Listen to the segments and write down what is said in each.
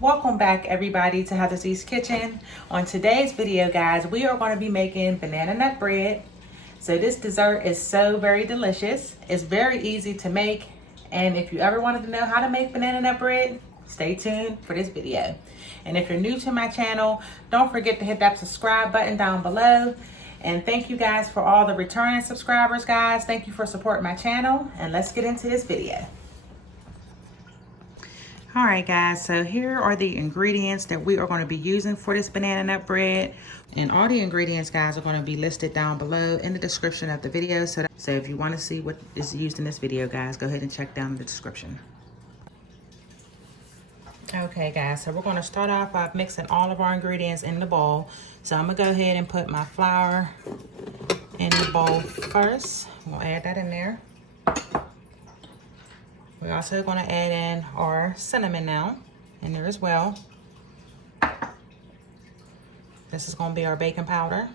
Welcome back everybody to Heather C's Kitchen. On today's video, guys, we are going to be making banana nut bread. So this dessert is so very delicious. It's very easy to make, and if you ever wanted to know how to make banana nut bread, stay tuned for this video. And if you're new to my channel, don't forget to hit that subscribe button down below. And thank you guys for all the returning subscribers, guys. Thank you for supporting my channel, and let's get into this video. All right, guys, so here are the ingredients that we are going to be using for this banana nut bread. And all the ingredients, guys, are going to be listed down below in the description of the video. So if you want to see what is used in this video, guys, go ahead and check down the description. Okay, guys, so we're going to start off by mixing all of our ingredients in the bowl. So I'm going to go ahead and put my flour in the bowl first. We'll add that in there. We're also going to add in our cinnamon now in there as well. This is going to be our baking powder.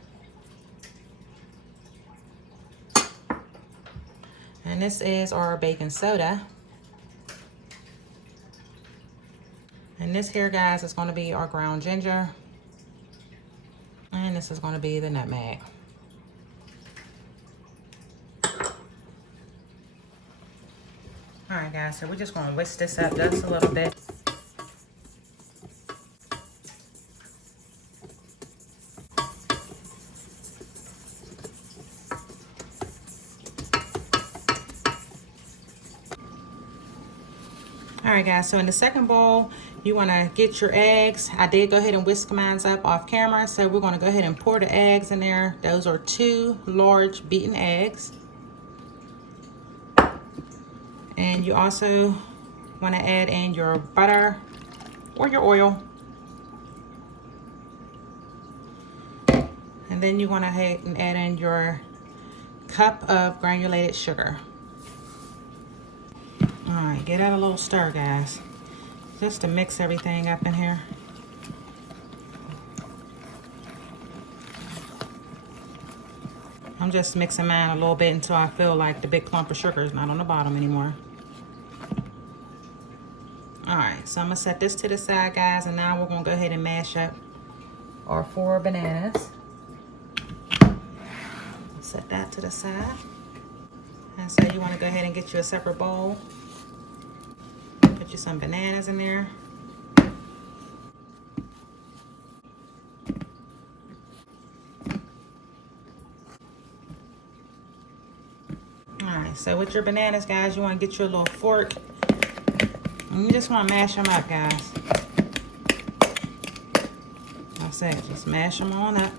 And this is our baking soda. And this here, guys, is going to be our ground ginger. And this is going to be the nutmeg. All right, guys, so we're just going to whisk this up just a little bit. All right, guys, so in the second bowl, you want to get your eggs. I did go ahead and whisk mine up off camera, so we're going to go ahead and pour the eggs in there. Those are 2 large beaten eggs. And you also want to add in your butter or your oil. And then you want to add in your cup of granulated sugar. All right, give that a little stir, guys, just to mix everything up in here. I'm just mixing mine a little bit until I feel like the big clump of sugar is not on the bottom anymore. All right, so I'm gonna set this to the side, guys, and now we're gonna go ahead and mash up our 4 bananas. Set that to the side. And so you wanna go ahead and get you a separate bowl. Put you some bananas in there. Alright, so with your bananas, guys, you want to get you a little fork. And you just want to mash them up, guys. Like I said, just mash them on up.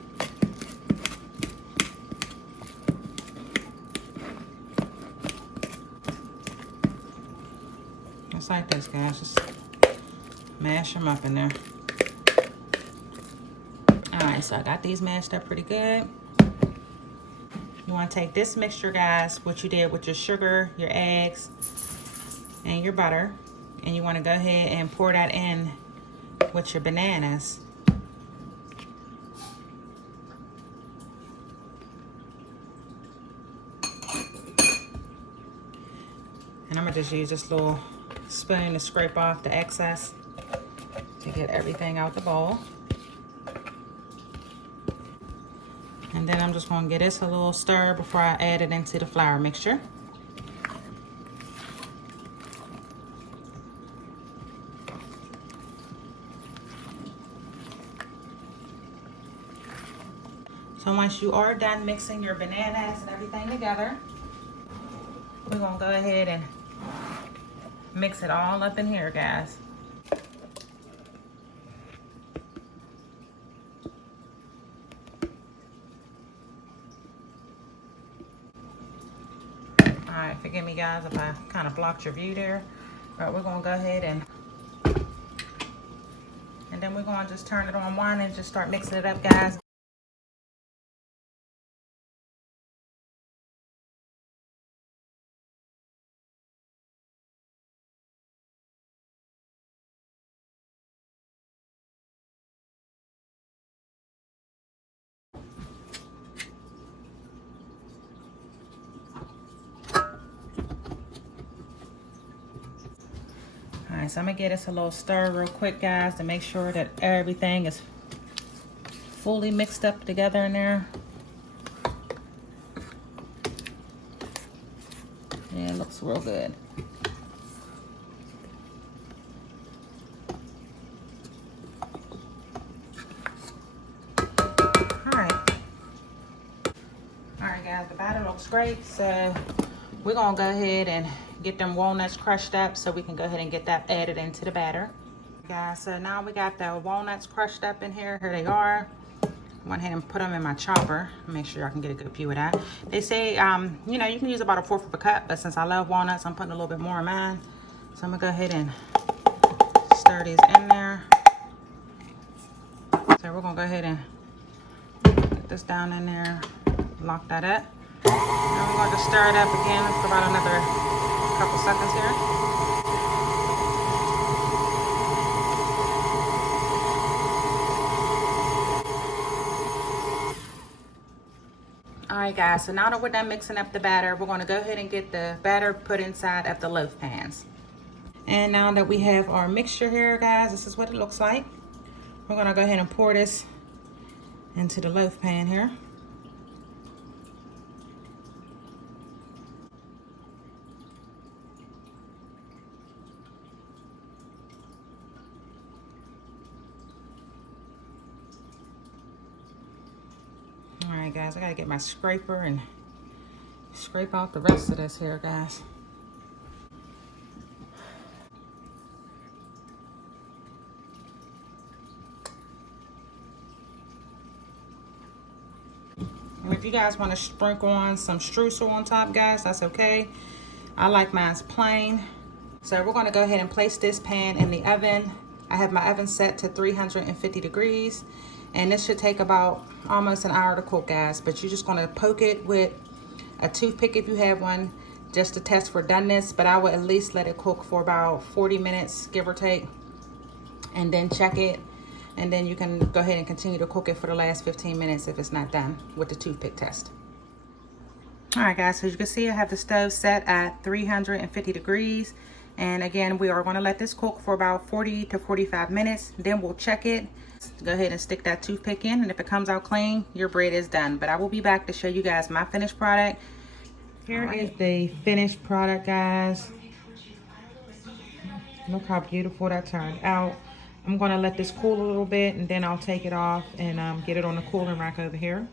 Just like this, guys. Just mash them up in there. Alright, so I got these mashed up pretty good. You want to take this mixture, guys, what you did with your sugar, your eggs, and your butter, and you want to go ahead and pour that in with your bananas. And I'm going to just use this little spoon to scrape off the excess to get everything out the bowl. And then I'm just going to give this a little stir before I add it into the flour mixture. So once you are done mixing your bananas and everything together, we're going to go ahead and mix it all up in here, guys. Alright, forgive me, guys, if I kind of blocked your view there. But we're going to go ahead and then we're going to just turn it on 1 and just start mixing it up, guys. right, so I'm gonna get us a little stir real quick, guys, to make sure that everything is fully mixed up together in there. Yeah, it looks real good. All right, guys, the batter looks great, so we're gonna go ahead and get them walnuts crushed up so we can go ahead and get that added into the batter. Guys, so now we got the walnuts crushed up in here. Here they are. I went ahead and put them in my chopper. Make sure y'all can get a good view of that. They say, you know, you can use about 1/4 of a cup, but since I love walnuts, I'm putting a little bit more in mine. So I'm gonna go ahead and stir these in there. So we're gonna go ahead and get this down in there, lock that up. And we're gonna just stir it up again for about another couple seconds here. All right, guys, so now that we're done mixing up the batter, we're gonna go ahead and get the batter put inside of the loaf pans. And now that we have our mixture here, guys, this is what it looks like. We're gonna go ahead and pour this into the loaf pan here. All right, guys, I gotta get my scraper and scrape out the rest of this here, guys. And if you guys want to sprinkle on some streusel on top, guys, that's okay. I like mine plain. So we're going to go ahead and place this pan in the oven. I have my oven set to 350 degrees. And this should take about almost an hour to cook, guys. But you're just going to poke it with a toothpick if you have one, just to test for doneness. But I would at least let it cook for about 40 minutes, give or take. And then check it. And then you can go ahead and continue to cook it for the last 15 minutes if it's not done with the toothpick test. All right, guys, so as you can see, I have the stove set at 350 degrees. And again, we are going to let this cook for about 40 to 45 minutes. Then we'll check it. Go ahead and stick that toothpick in, and if it comes out clean, your bread is done. But I will be back to show you guys my finished product. Here is the finished product, guys. Look how beautiful that turned out. I'm going to let this cool a little bit, and then I'll take it off and get it on the cooling rack over here.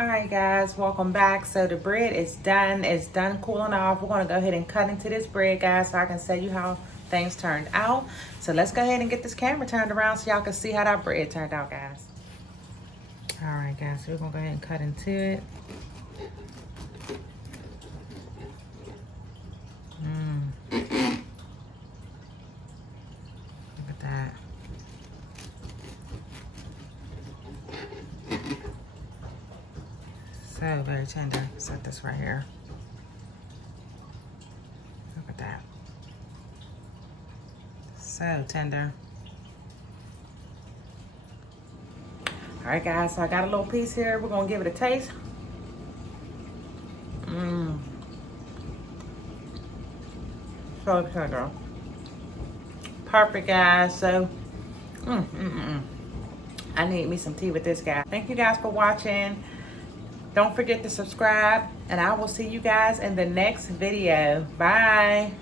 All right, guys, welcome back. So the bread is done. It's done cooling off. We're going to go ahead and cut into this bread, guys, so I can show you how things turned out. So let's go ahead and get this camera turned around so y'all can see how that bread turned out, guys. All right, guys, so we're going to go ahead and cut into it. Look at that. So very tender. Set this right here. Look at that. So tender. All right, guys, so I got a little piece here. We're gonna give it a taste. So tender. Perfect, guys. So I need me some tea with this, guy. Thank you guys for watching. Don't forget to subscribe, and I will see you guys in the next video. Bye.